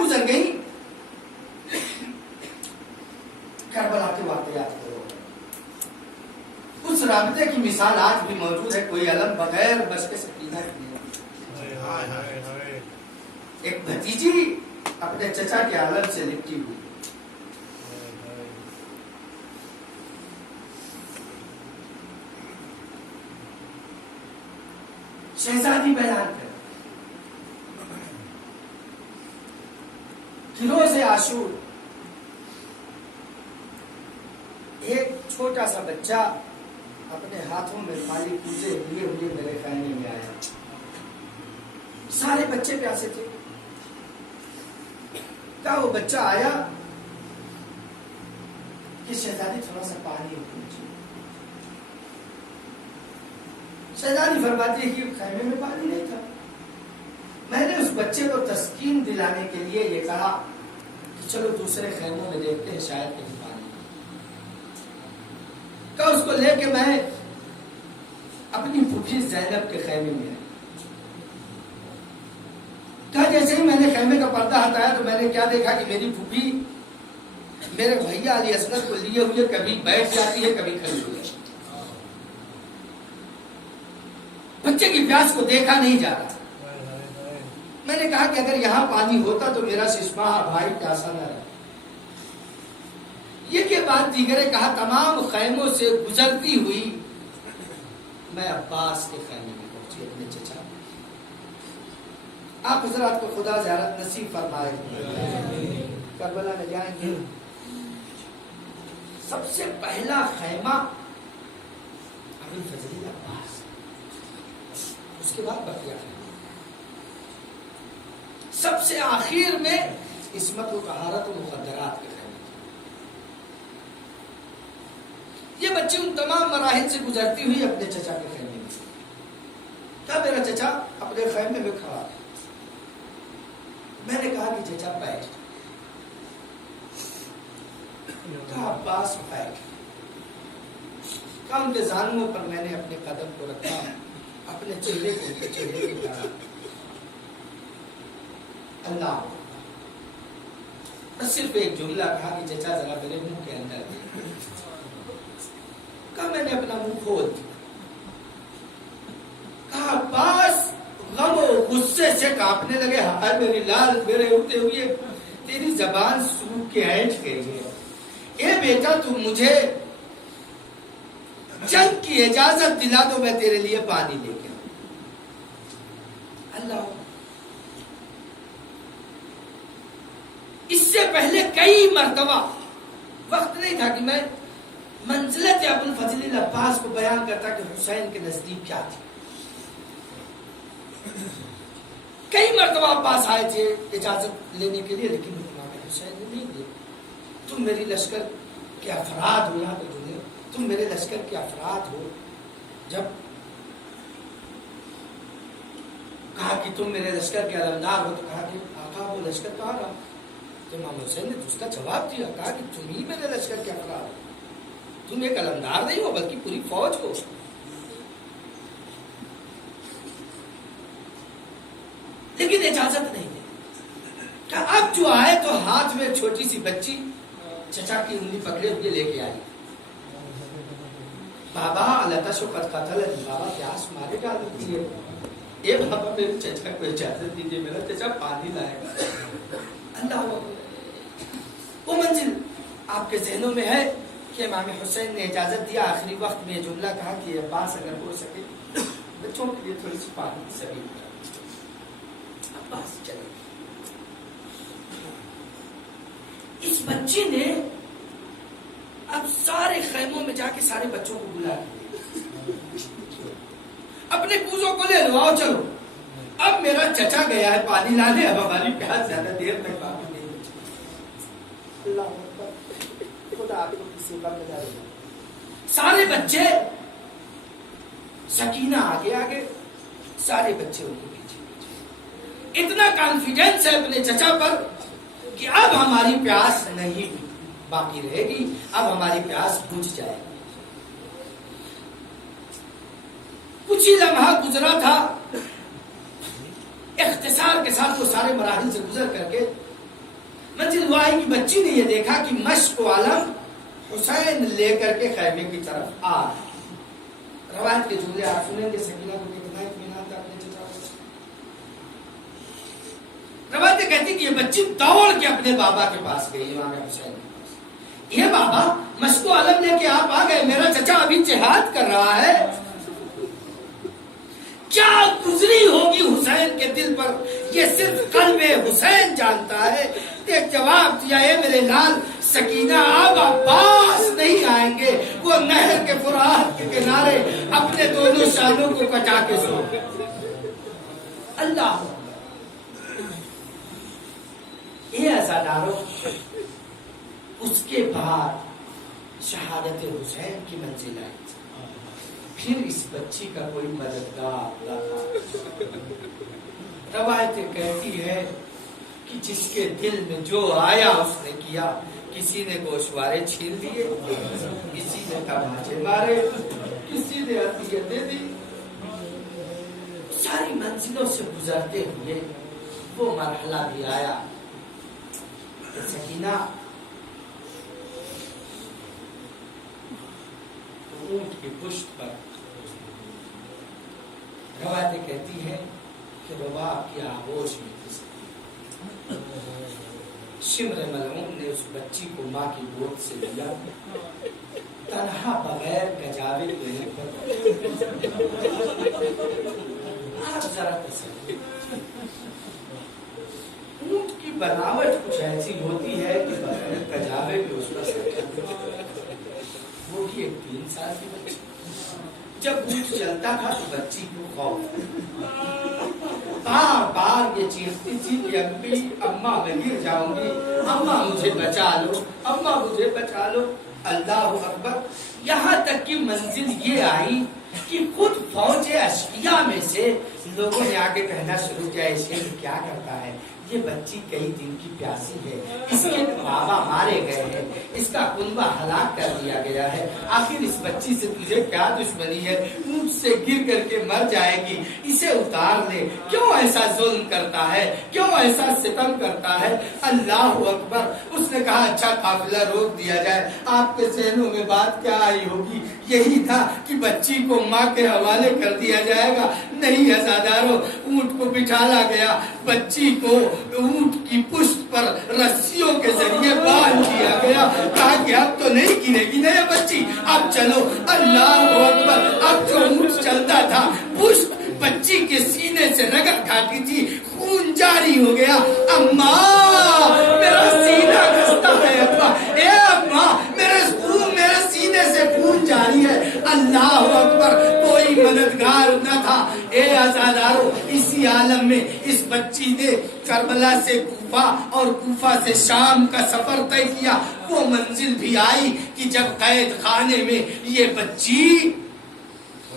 گزر گئی. کربلا کے واقعات کرو. اس رابطے کی مثال آج بھی موجود ہے. کوئی علم بغیر بس کے سکینہ کی. ایک بھتیجی اپنے چچا کے عالم سے لپٹی ہوئی. شہزادی بیان کر روز عاشور ایک چھوٹا سا بچہ اپنے ہاتھوں میں خالی کوزے لیے ہوئے میرے خیمے میں آیا. سارے بچے پیاسے تھے. کیا وہ بچہ آیا کہ شہزادی تھوڑا سا پانی پوچھی. شہزادی فرماتی ہے کہ خیمے میں پانی نہیں تھا. میں نے اس بچے کو تسکین دلانے کے لیے یہ کہا کہ چلو دوسرے خیموں میں دیکھتے ہیں شاید کہیں پانی. کہ اس کو لے کے میں اپنی پھوپھی زینب کے خیمے میں آیا. کہا جیسے ہی میں نے خیمے کا پردہ ہٹایا تو میں نے کیا دیکھا کہ میری پھوپھی میرے بھیا علی اصغر کو لیے ہوئے کبھی بیٹھ جاتی ہے کبھی کھڑی ہو جاتی. بچے کی پیاس کو دیکھا نہیں جا رہا. میں نے کہا کہ اگر یہاں پانی ہوتا تو میرا ششماہ بھائی پیاسا نہ رہا. یہ کے بعد دیگرے کہا تمام خیموں سے گزرتی ہوئی میں عباس کے خیمے میں پہنچی اپنے چچا. آپ حضرات کو خدا زیارت نصیب فرمائے. کربلا میں جائیں گے. سب سے پہلا خیمہ ابو الفضل عباس, اس کے بعد بقیہ خیمہ. سب سے آخر میں عصمت و طہارت و مخدرات کے خیمے. یہ بچے ان تمام مراحل سے گزرتی ہوئی اپنے چچا کے خیمے میں. کیا میرا چچا اپنے خیمے میں کھڑا تھا. میں نے کہا کہ چچا بیٹھ. کہا عباس بیٹھ. کہا ان کے زانووں پر میں نے اپنے قدم کو رکھا, اپنے چہرے کو ان کے چہرے کی طرح. اللہ بس صرف ایک جملہ کہا کہ چچا ذرا میرے منہ کے اندر دے. کہا میں نے اپنا منہ کھول دیا. کہا عباس غم و غصے سے کانپنے لگے. ہائے میری لال, میرے اڑتے ہوئے تیری زبان سوکھ کے اینٹ گئی ہے. اے بیٹا تو مجھے جنگ کی اجازت دلا دو, میں تیرے لیے پانی لے کے آؤں. اللہ اس سے پہلے کئی مرتبہ وقت نہیں تھا کہ میں منزلت ابو الفضل عباس کو بیان کرتا کہ حسین کے نزدیک کیا تھی. کئی مرتبہ عباس آئے تھے اجازت لینے کے لیے, لیکن امام حسین نے نہیں دی. تم میری لشکر کے افراد ہو, یہاں پہ جملے, تم میرے لشکر کے افراد ہو. جب کہا کہ تم میرے لشکر کے علمدار ہو تو کہا کہ آقا وہ لشکر کہاں رہا. تو امام حسین نے اس کا جواب دیا, کہا کہ تم ہی میرے لشکر کے افراد ہو. تم ایک علمدار نہیں ہو بلکہ پوری فوج ہو. لیکن اجازت نہیں ہے. کہ اب جو آئے تو ہاتھ میں چھوٹی سی بچی چچا کی انگلی پکڑے ہوئے لے کے آئی. بابا اللہ تشو قد قتل, بابا پیاس مارے گا لگتی ہے. اے بابا میرے چچا کو اجازت دیجیے, میرا چچا پانی لائے گا. اللہ وہ منزل آپ کے ذہنوں میں ہے کہ امام حسین نے اجازت دیا. آخری وقت میں یہ جملہ کہا کہ عباس اگر ہو سکے بچوں کے لیے تھوڑی سی پانی کی سبھی. عباس چلے. اس بچی نے اب سارے خیموں میں جا کے سارے بچوں کو بلا دیا. اپنے کوزوں کو لے لو, آؤ چلو. اب میرا چچا گیا ہے پانی لانے, اب ہماری پیاس زیادہ دیر تک باقی نہیں. اللہ خدا آپ کو کسی کا ملا دے. سارے بچے, سکینہ آگے آگے, سارے بچے ان کے پیچھے. اتنا کانفیڈنس ہے اپنے چچا پر کہ اب ہماری پیاس نہیں باقی رہے گی, اب ہماری پیاس بجھ جائے گی. کچھ ہی لمحہ گزرا تھا, اختصار کے ساتھ وہ سارے مراحل سے گزر کر کے منزل وہ آئی کہ بچی نے یہ دیکھا کہ مشک عالم حسین لے کر کے خیمے کی طرف آ رہا ہے۔ روایت کے جملے آپ سنیں گے، سکینہ کو کتنا اطمینان تھا اپنے چچا کو۔ روایت کہتی کہ یہ بچی دوڑ کے اپنے بابا کے پاس گئی، امام حسین کے پاس۔ یہ بابا مشک عالم لے کے آپ آ گئے، میرا چچا ابھی جہاد کر رہا ہے، کیا گزری ہوگی حسین کے دل پر، یہ صرف قلب حسین جانتا ہے۔ ایک جواب دیا، ہے میرے لال سکینہ، اب عباس نہیں آئیں گے، وہ نہر کے فرات کے کنارے اپنے دونوں شانوں کو کٹا کے سو۔ اللہ یہ عزاداروں، اس کے بعد شہادت حسین کی منزل آئی، پھر اس بچی کا کوئی مددگار نہ تھا۔ روایتیں کہتی ہے کہ جس کے دل میں جو آیا اس نے کیا، کسی نے گوشوارے چھین دیے، کسی نے تماچے مارے، کسی نے عطیتیں دی۔ ساری منزلوں سے گزرتے ہوئے وہ مرحلہ بھی آیا کہ سکینہ اونٹ کی پشت پر، روایتیں کہتی ہیں کہ رباب کی آغوش میں کسی شمر ملعون نے اس بچی کو ماں کی گود سے لیا، تنہا بغیر گجاوے لینے پر۔ آپ ذرا تصور، اونٹ کی بناوٹ کچھ ایسی ہوتی ہے کہ بغیر گجاوے بھی اس پر سکتا، وہ بھی ایک 3 سال کی بچی۔ جب اونٹ چلتا تھا تو بچی کو خوف، بار بار یہ چیختی تھی کہ ابھی اماں میں گر جاؤں گی، اماں مجھے بچا لو، اماں مجھے بچا لو۔ اللہ اکبر، یہاں تک کہ منزل یہ آئی کہ خود فوج اشقیاء میں سے لوگوں نے آگے کہنا شروع کیا، اسے کیا کرتا ہے، یہ بچی کئی دن کی پیاسی ہے، اس کے بابا مارے گئے ہیں، اس کا کنبہ ہلاک کر دیا گیا ہے، آخر اس بچی سے تجھے کیا دشمنی ہے، اونٹ سے گر کر کے مر جائے گی، اسے اتار لے، کیوں ایسا ظلم کرتا ہے، کیوں ایسا ستم کرتا ہے۔ اللہ اکبر، اس نے کہا اچھا قافلہ روک دیا جائے، آپ کے ذہنوں میں بات کیا آئی ہوگی، یہی تھا کہ بچی کو ماں کے حوالے کر دیا جائے گا۔ نہیں عزاداروں، اونٹ کو بٹھالا گیا، بچی کو اونٹ کی پشت پر رسیوں کے ذریعے باندھ دیا گیا، کہا کہ اب تو نہیں گرے گی نا یہ بچی، اب چلو۔ اللہ اکبر، اب جو اونٹ چلتا تھا، پشت بچی کے سینے سے رگڑ کھاتی تھی، خون جاری ہو گیا۔ اماں میرا سینہ کستا ہے، ابا اے اماں میرے سینے سے خون جاری ہے۔ اللہ اکبر، کوئی مددگار نہ تھا۔ اے آزادارو، اسی عالم میں اس بچی نے کربلا سے کوفہ اور کوفہ سے شام کا سفر طے کیا۔ وہ منزل بھی آئی کہ جب قید خانے میں یہ بچی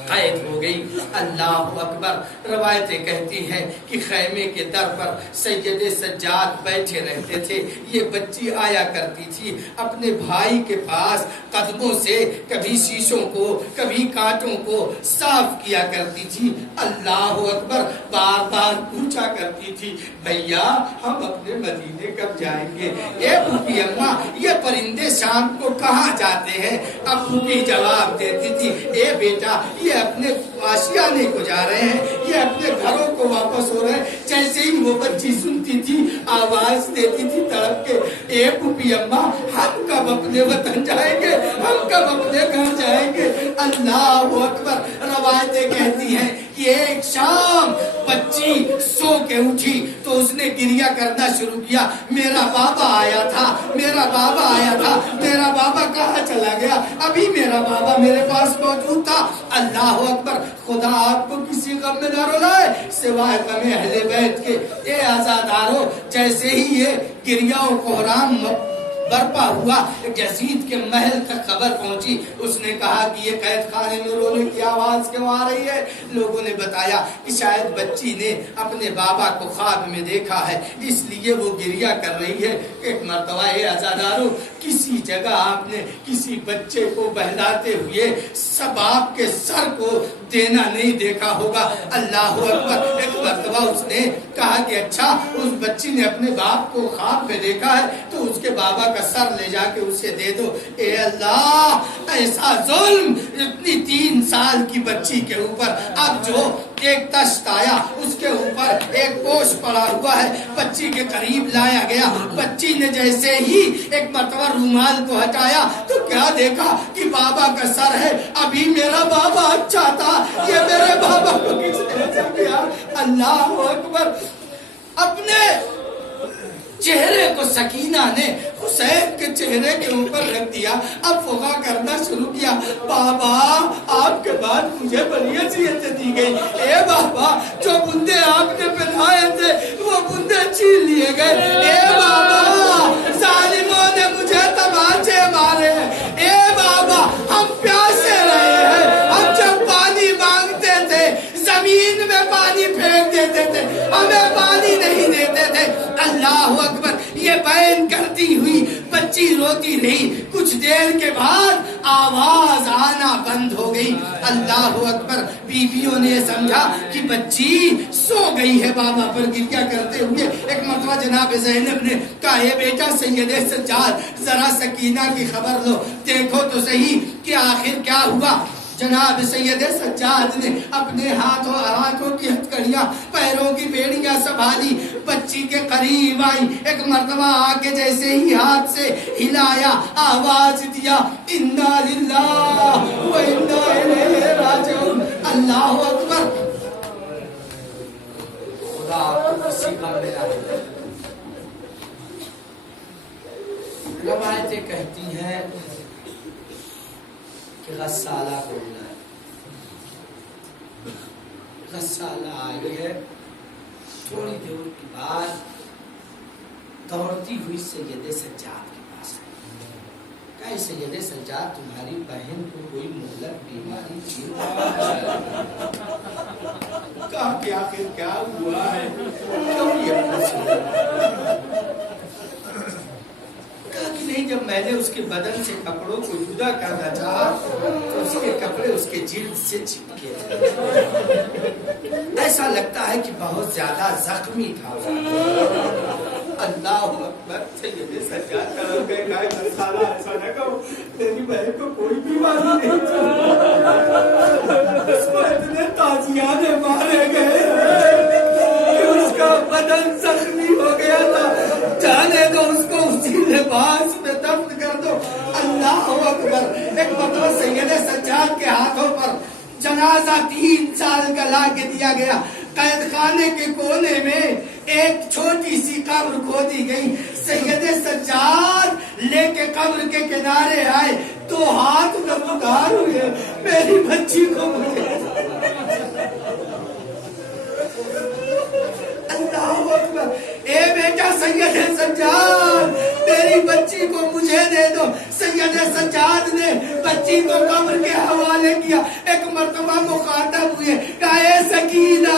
قید ہو گئی۔ اللہ اکبر، روایتیں کہتی ہیں کہ خیمے کے در پر سید سجاد بیٹھے رہتے تھے، یہ بچی آیا کرتی تھی اپنے بھائی کے پاس، قدموں سے کبھی شیشوں کو کبھی کانٹوں کو صاف کیا کرتی تھی۔ اللہ اکبر، بار بار پوچھا کرتی تھی بھیا ہم اپنے مدینے کب جائیں گے، اے پھوپھی اماں یہ پرندے شام کو کہاں جاتے ہیں۔ اب پھوپھی جواب دیتی تھی اے بیٹا یہ اپنے آشیانے کو جا رہے ہیں، یہ اپنے گھروں کو واپس ہو رہے ہیں۔ جیسے ہی وہ بچی سنتی تھی آواز دیتی تھی تڑپ کے اے پھوپھی اماں ہم کب اپنے وطن جائیں گے، ہم کب اپنے گھر جائیں گے۔ اللہ اکبر، روایتیں کہتی ہیں کہ ایک شام بچی سو کے اٹھی تو اس نے گریہ کرنا شروع کیا، میرا بابا آیا تھا، میرا بابا آیا تھا، میرا بابا کہاں چلا گیا، ابھی میرا بابا میرے پاس موجود تھا۔ اللہ اکبر، خدا آپ کو کسی غم میں نہ رلائے سوائے غم اہل بیت کے۔ اے آزادارو، جیسے ہی یہ گریہ و کوہرام برپا ہوا، یزید کے محل تک خبر پہنچی، اس نے کہا کہ یہ قید خانے میں رونے کی آواز کیوں آ رہی ہے؟ لوگوں نے بتایا کہ شاید بچی نے اپنے بابا کو خواب میں دیکھا ہے، اس لیے وہ گریہ کر رہی ہے۔ ایک مرتبہ عزادارو، کسی جگہ آپ نے کسی بچے کو بہلاتے ہوئے باپ کے سر کو دینا نہیں دیکھا ہوگا۔ اللہ اکبر۔ ایک مرتبہ اس نے کہا کہ اچھا، اس بچی نے اپنے باپ کو خواب میں دیکھا ہے تو اس کے بابا کا سر لے جا کے اسے دے دو۔ اے اللہ، ایسا ظلم اتنی 3 سال کی بچی کے اوپر! اب جو ایک تشت آیا، اس کے اوپر ایک پوش پڑا ہوا ہے، بچی کے قریب لایا گیا۔ بچی نے جیسے ہی ایک مرتبہ رومال کو ہٹایا تو کیا دیکھا کہ بابا کا سر ہے۔ ابھی میرا بابا اچھا تھا، یہ میرے بابا کو کس نے ایسا کیا؟ اللہ اکبر۔ اپنے چہرے کو سکینہ نے حسین کے چہرے کے اوپر رکھ دیا، اب فغا کرنا شروع کیا۔ بابا، آپ کے بعد مجھے بڑی اذیتیں دی گئی۔ اے بابا، جو بندے آپ نے پہنائے تھے وہ بندے چھین لیے گئے۔ اے بابا، ظالموں نے مجھے تماچے مارے ہیں۔ اے بابا، ہم پیاسے رہے ہیں، ہم جب پانی مانگتے تھے زمین میں پانی پھینک دیتے تھے، ہمیں پانی نہیں دیتے تھے۔ اللہ اکبر۔ یہ بیان کرتی ہوئی بچی روتی رہی، کچھ دیر کے بعد آواز آنا بند ہو گئی۔ اللہ اکبر۔ بیویوں نے سمجھا کہ بچی سو گئی ہے بابا پر گریہ کرتے ہوئے۔ ایک مرتبہ جناب زینب نے کہا، اے بیٹا سید سجاد، ذرا سکینہ کی خبر لو، دیکھو تو صحیح کہ آخر کیا ہوا۔ جناب سید سجاد نے اپنے ہاتھوں کی ہتھکڑیاں، پیروں کی بیڑیاں سنبھالی، بچی کے قریب آئی، ایک مرتبہ آ کے جیسے ہی ہاتھ سے ہلایا، آواز دیا، انا للہ و انا الیہ راجعون۔ اللہ اکبر۔ خدا آپ کو کسی غم میں نہ ڈالے۔ روایتیں کہتی ہیں کہ غسالہ بولنا ہے، غسالہ آئی ہے، تھوڑی دیر کے بعد دوڑتی ہوئی سید سجاد کے پاس آئی۔ کہا، سید سجاد، تمہاری بہن کو کوئی مہلک بیماری تھی؟ کہا کہ آخر کیا ہوا ہے، کیوں یہ کہا کہ نہیں، جب میں نے اس کے بدن سے کپڑوں کو جدا کرنا چاہا تو اس کے کپڑے اس کے جلد سے چپکے تھے، ایسا لگتا ہے کہ بہت زیادہ زخمی تھا۔ اللہ اکبر۔ سید سجاد کرم گئے، کہا سالہ ایسا نہ کہو، میری بہن کو کوئی بیماری نہیں تھی، اس کو اتنے تازیانے مارے گئے کہ اس کا بدن زخمی ہو گیا تھا، جانے دو اس کو اسی لباس میں دفن کر دو۔ اللہ اکبر۔ ایک مرتبہ سید سجاد کے ہاتھوں پر جنازہ 3 سال کا لا کے دیا گیا۔ قید خانے کے کونے میں ایک چھوٹی سی قبر کھودی گئی، سید سجاد لے کے قبر کے کنارے آئے، 2 ہاتھ نمودار ہوئے، میری بچی کو مجھے۔ اللہ اکبر۔ اے بیٹا سید سجاد، میری بچی کو مجھے دے دو۔ سید سجاد نے بچی کو قبر کے حوالے کیا، ایک مرتبہ مخاطب ہوئے، کہا، اے سکینہ،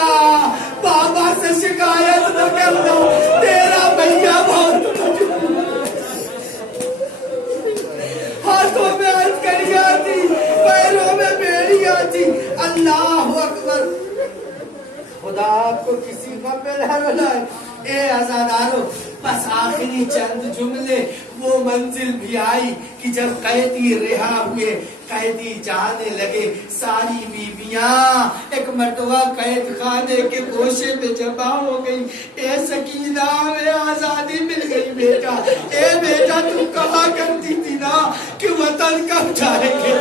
بابا سے شکایت نہ کرنا، تیرا بھیا بہت ہاتھوں میں ہتھکڑیاں تھی، پیروں میں بیڑیاں تھی۔ اللہ اکبر۔ خدا آپ کو کسی غم میں نہ ڈالے۔ اے عزادارو، بس آخری چند جملے، وہ منزل بھی آئی کہ جب قیدی رہا ہوئے، قیدی جانے لگے، ساری بیویاں ایک مرتبہ قید خانے کے گوشے میں جمع ہو گئی۔ اے سکینہ، ہمیں آزادی مل گئی بیٹا۔ اے بیٹا، تم کہا کرتی تھی نا کہ وطن کب جائیں گے؟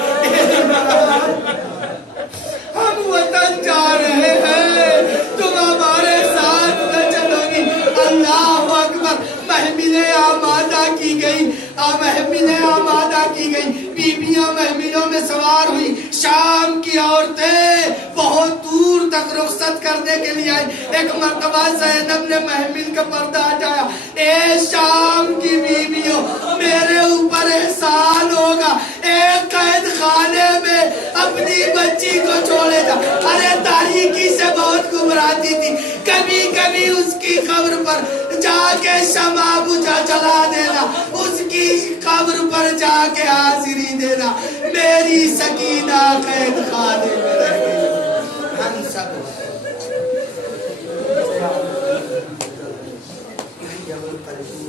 ہم وطن جا رہے ہیں، تم ہمارے ساتھ نہ چلو گی۔ اللہ اکبر۔ محملیں آمادہ کی گئی، محملیں آمادہ کی گئی، بیویاں محملوں میں سوار ہوئی۔ شام کی عورتیں بہت دور تک رخصت کرنے کے لیے آئی۔ ایک مرتبہ زینب نے محمل کا پردہ ہٹایا، اے شام کی بیویوں، میرے دینا. ارے تاریکی سے بہت گھبراتی تھی, کبھی کبھی اس کی قبر پر جا کے شمع بجھا جلا دینا, اس کی قبر پر جا کے حاضری دینا. میری سکینہ قید خانے میں رہ گئی. ہم سب